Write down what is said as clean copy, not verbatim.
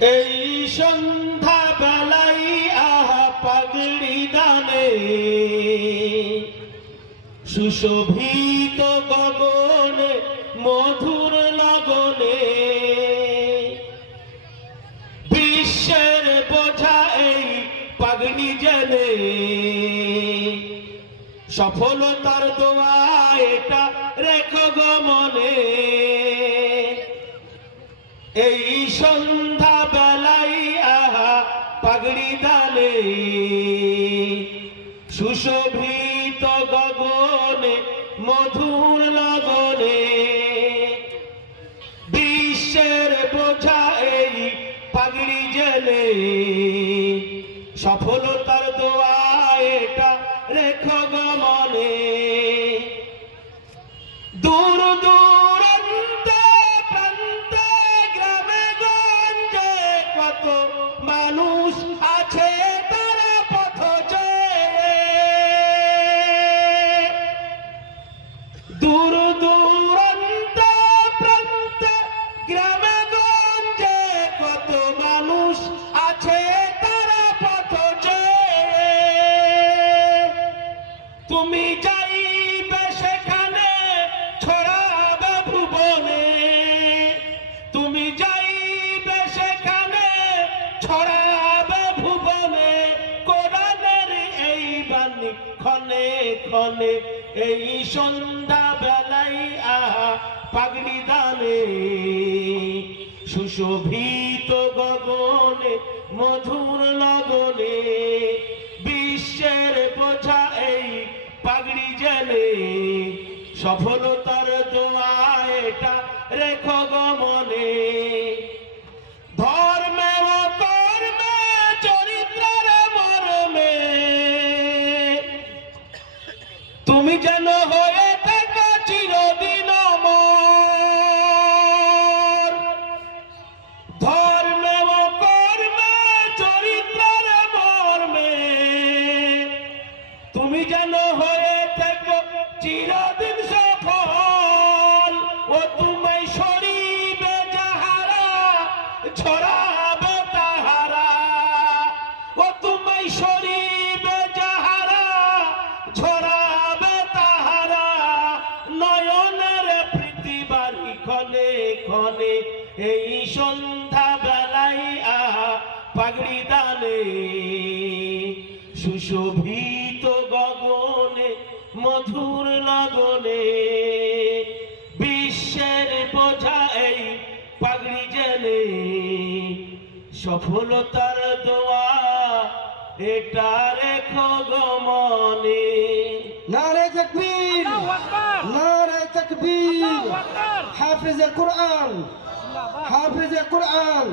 এই সন্ধ্যা বেলাই আহা পাগড়ি দানে সুশোভিত গগনে মধুর লগনে বিশ্বের বোঝা এই পাগড়ি জেনে সফলতার দোয়া এটা রেখো গো মনে। এই সন্ধ্যা বেলাই আহা পাগড়ি দানে সুশোভিত গগনে মধুর লগনে বিশ্বের বোঝা এই পাগড়ি জেনে সফলতার দোয়া এটা রেখো গো মনে। দূর দূরান্তে প্রান্তে গ্রামে গঞ্জে কত মানুষ আছে তারা পথ চেয়ে। দূর দূরান্তে প্রান্তে গ্রামে গঞ্জে কত মানুষ আছে তারা পথ চেয়ে। তুমি যাইবে সেখানে ছড়াবে ভুবনে, তুমি যাইবে সেখানে ছড়াবে ভুবনে কোরআনের এই বাণী ক্ষণে ক্ষণে। এই সন্ধ্যা বেলাই আহা পাগড়ি দানে সুশোভিত গগনে মধুর লগনে বিশ্বের বোঝা এই পাগড়ি জেনে সফলতার দোয়া এটা রেখো গো মনে। ধর্মে ও কর্মে চরিত্রের মর্মে তুমি যেন হয়ে থাকো চিরদিন অমর। ধর্মে ও কর্মে চরিত্রের মর্মে তুমি যেন হয়ে থাকো চিরদিন সফল। ও তুমি শরীবে যাহারা ছড়াবে তাহারা, ও তুমি শরীবে যাহারা ছড়াবে তাহারা নয়নের পৃথিবী ক্ষণে ক্ষণে। এই সন্ধ্যা বেলাই আহা পাগড়ি দানে সুশোভিত গগনে মধুর লগনে বিশ্বের বোঝা এই পাগড়ি জেনে সফলতার দোয়া এটা রেখো গো মনে। নারে তাকবীর, নারে তাকবীর। হাফিজ কুরআন, হাফিজ কুরআন।